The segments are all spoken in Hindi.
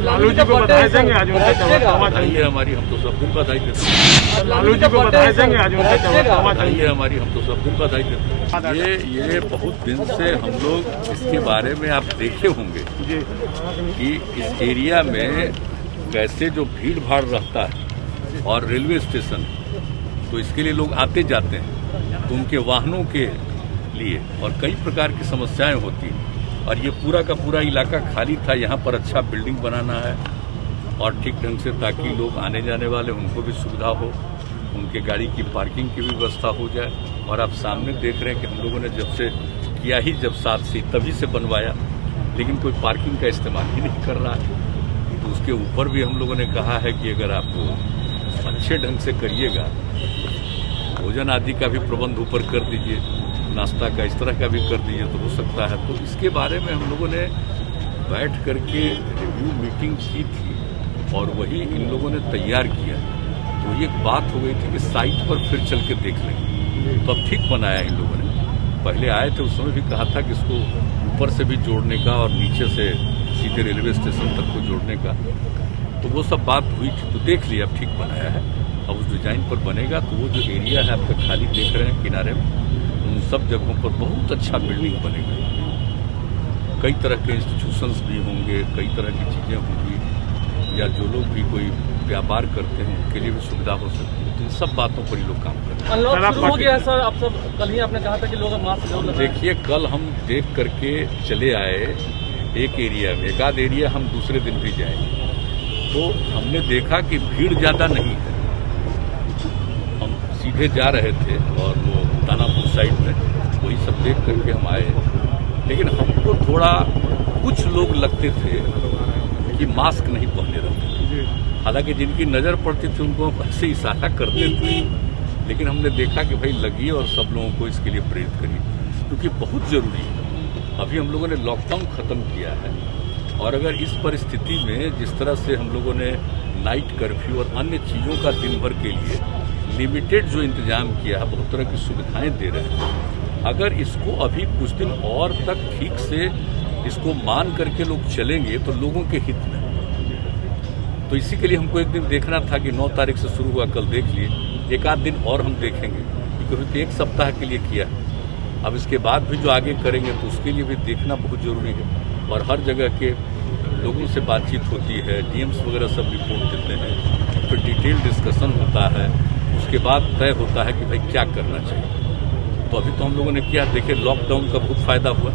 लालू जी को बधाई देंगे आज उनके चाहिए हमारी, हम तो सब दिन बधाई देते हैं। लालू जी को बधाई देंगे आज उनके चाहिए हमारी, हम तो सब दिन बधाई देते हैं। ये बहुत दिन से हम लोग इसके बारे में आप देखे होंगे कि इस एरिया में कैसे जो भीड़ भाड़ रहता है और रेलवे स्टेशन, तो इसके लिए लोग आते जाते हैं, तो उनके वाहनों के लिए और कई प्रकार की समस्याएं होती हैं। और ये पूरा का पूरा इलाका खाली था, यहाँ पर अच्छा बिल्डिंग बनाना है और ठीक ढंग से, ताकि लोग आने जाने वाले उनको भी सुविधा हो, उनके गाड़ी की पार्किंग की भी व्यवस्था हो जाए। और आप सामने देख रहे हैं कि हम लोगों ने जब से किया ही जब साथ से तभी से बनवाया, लेकिन कोई पार्किंग का इस्तेमाल ही नहीं कर रहा है। तो उसके ऊपर भी हम लोगों ने कहा है कि अगर आप अच्छे ढंग से करिएगा, भोजन आदि का भी प्रबंध ऊपर कर दीजिए, नाश्ता का इस तरह का भी कर दीजिए तो हो सकता है। तो इसके बारे में हम लोगों ने बैठ करके रिव्यू मीटिंग की थी और वही इन लोगों ने तैयार किया। तो ये बात हो गई थी कि साइट पर फिर चल के देख लेंगे, तो अब ठीक बनाया इन लोगों ने। पहले आए थे उस समय भी कहा था कि इसको ऊपर से भी जोड़ने का और नीचे से सीधे रेलवे स्टेशन तक को जोड़ने का, तो वो सब बात हुई थी। तो देख लिया, अब ठीक बनाया है। अब उस डिज़ाइन पर बनेगा तो वो जो एरिया है आपका खाली देख रहे हैं किनारे में, उन सब जगहों पर बहुत अच्छा बिल्डिंग बनेगा। कई तरह के इंस्टीट्यूशंस भी होंगे, कई तरह की चीज़ें होंगी, या जो लोग भी कोई व्यापार करते हैं उनके लिए भी सुविधा हो सकती है। तो इन सब बातों पर ही लोग काम कर रहे हैं। अनलॉक शुरू हो गया है सर, आप सब कल ही आपने कहा था कि लोग मास्क जरूर लगाएं। देखिए, कल हम देख करके चले आए एक एरिया में, एक आध एरिया हम दूसरे दिन भी जाएंगे, तो हमने देखा कि भीड़ ज़्यादा नहीं है। हम सीधे जा रहे थे और वो दानापुर साइड में, वही सब देख करके हम आए। लेकिन हमको थोड़ा कुछ लोग लगते थे कि मास्क नहीं पहने रहते थे। हालांकि जिनकी नज़र पड़ती थी उनको हम ऐसे इशारा करते थे, लेकिन हमने देखा कि भाई लगिए और सब लोगों को इसके लिए प्रेरित करिए, क्योंकि बहुत ज़रूरी है। अभी हम लोगों ने लॉकडाउन ख़त्म किया है और अगर इस परिस्थिति में जिस तरह से हम लोगों ने नाइट कर्फ्यू और अन्य चीज़ों का दिन भर के लिए लिमिटेड जो इंतजाम किया है, बहुत तरह की सुविधाएं दे रहे हैं, अगर इसको अभी कुछ दिन और तक ठीक से इसको मान करके लोग चलेंगे तो लोगों के हित में। तो इसी के लिए हमको एक दिन देखना था कि 9 तारीख से शुरू हुआ, कल देख लिए, एक आध दिन और हम देखेंगे, क्योंकि एक सप्ताह के लिए किया। अब इसके बाद भी जो आगे करेंगे तो उसके लिए भी देखना बहुत ज़रूरी है। और हर जगह के लोगों से बातचीत होती है, डीएम्स वगैरह सब रिपोर्ट देते हैं, फिर डिटेल डिस्कशन होता है, उसके बाद तय होता है कि भाई क्या करना चाहिए। तो अभी तो हम लोगों ने किया, देखिए लॉकडाउन का बहुत फ़ायदा हुआ।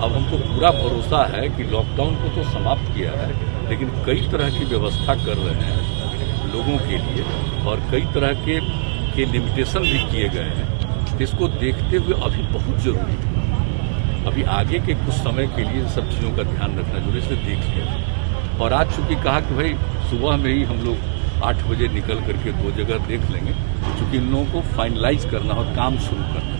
अब हमको पूरा भरोसा है कि लॉकडाउन को तो समाप्त किया है, लेकिन कई तरह की व्यवस्था कर रहे हैं लोगों के लिए और कई तरह के लिमिटेशन भी किए गए हैं। इसको देखते हुए अभी बहुत ज़रूरी है, अभी आगे के कुछ समय के लिए सब चीज़ों का ध्यान रखना जरूरी, इसलिए देख लिया। और आज चूँकि कहा कि भाई सुबह में ही हम लोग 8 बजे निकल करके 2 जगह देख लेंगे, क्योंकि इन लोगों को फाइनलाइज करना और काम शुरू करना है।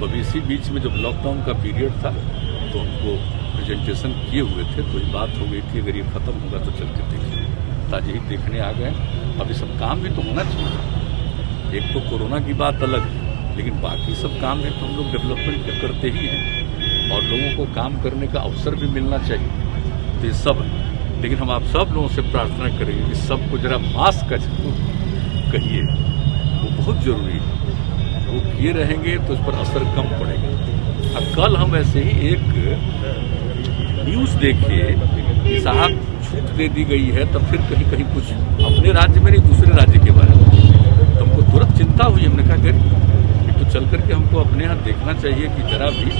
तो अभी इसी बीच में जब लॉकडाउन का पीरियड था तो हमको प्रेजेंटेशन किए हुए थे, तो ये बात हो गई थी अगर ये ख़त्म होगा तो चल के देखेंगे। ताज़े ही देखने आ गए। अभी सब काम भी तो होना चाहिए। एक तो कोरोना की बात अलग है, लेकिन बाकी सब काम है तो हम लोग डेवलपमेंट करते ही हैं और लोगों को काम करने का अवसर भी मिलना चाहिए। तो ये सब है, लेकिन हम आप सब लोगों से प्रार्थना करेंगे कि सबको जरा मास्क का जरूर कहिए, वो बहुत ज़रूरी है। वो किए रहेंगे तो इस पर असर कम पड़ेगा। अब कल हम ऐसे ही एक न्यूज़ देखे कि साहब छूट दे दी गई है, तब फिर कहीं कहीं कुछ अपने राज्य में नहीं दूसरे राज्य के बारे में, तो हमको तुरंत चिंता हुई। हमने कहा कि तो चल करके हमको अपने यहाँ देखना चाहिए कि जरा भी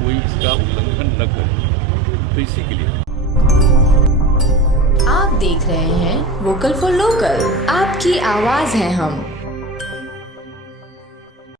कोई इसका उल्लंघन न करे। तो इसी के लिए आप देख रहे हैं वोकल फॉर लोकल, आपकी आवाज है हम।